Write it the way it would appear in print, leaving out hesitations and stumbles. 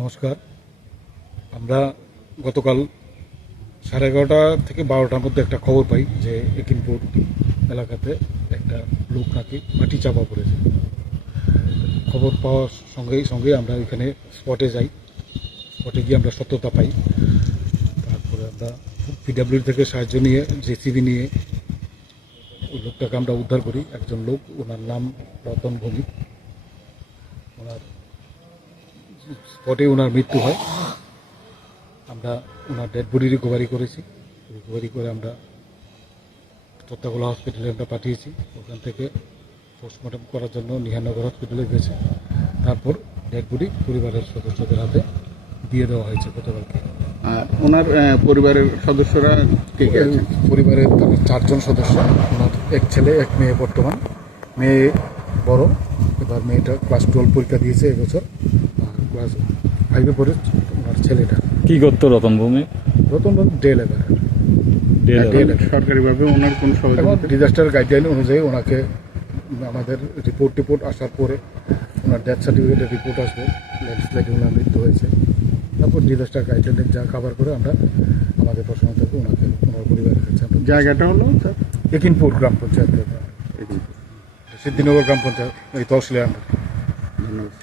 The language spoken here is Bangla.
নমস্কার। আমরা গতকাল 11:30 থেকে 12টার মধ্যে একটা খবর পাই যে একিনপুর এলাকাতে একটা লোক নাকি মাটি চাপা পড়েছে। খবর পাওয়ার সঙ্গে আমরা এখানে স্পটে যাই। স্পটে গিয়ে আমরা সত্যতা পাই। তারপরে আমরা পিডব্লিউ থেকে সাহায্য নিয়ে জেসিবি নিয়ে ওই লোকটাকে আমরা উদ্ধার করি। একজন লোক, ওনার নাম রতন ভৌমিক। ওনার স্পটে ওনার মৃত্যু হয়। আমরা ওনার ডেড বডি রিকভারি করেছি। রিকভারি করে আমরা তত্ত্বাগোলা হসপিটালে আমরা পাঠিয়েছি। ওখান থেকে পোস্টমর্টম করার জন্য নিহানগর হসপিটালে গেছে। তারপর ডেড বডি পরিবারের সদস্যদের হাতে দিয়ে দেওয়া হয়েছে গতকালকে। ওনার পরিবারের সদস্যরা কে কে আছেন? পরিবারের 4জন সদস্য। ওনার এক ছেলে এক মেয়ে। বর্তমান মেয়ে বড়, এবার মেয়েটা ক্লাস 12 পরীক্ষা দিয়েছে এবছর। ক্লাস 5-এ পড়ে ওনার ছেলেটা। কি করতো রতন ভূমি? Ratan day labour. সরকারিভাবে ওনার কোন এখন সহযোগিতা? ডিজাস্টার গাইডলাইন অনুযায়ী ওনাকে আমাদের রিপোর্ট আসার পরে ওনার ডেথ সার্টিফিকেটের রিপোর্ট আসবে, ল্যান্ডস্লাইডে ওনার মৃত্যু হয়েছে। তারপর ডিজাস্টার গাইডলাইনের যা খাবার করে আমরা আমাদের প্রশ্ন থেকে ওনাকে ওনার পরিবারের কাছে আমরা জায়গাটা হলো স্যার একিনপুর গ্রাম পঞ্চায়েত, সিদ্ধিনগর গ্রাম পঞ্চায়েত, এই তহসিলের আন্ডারে। ধন্যবাদ।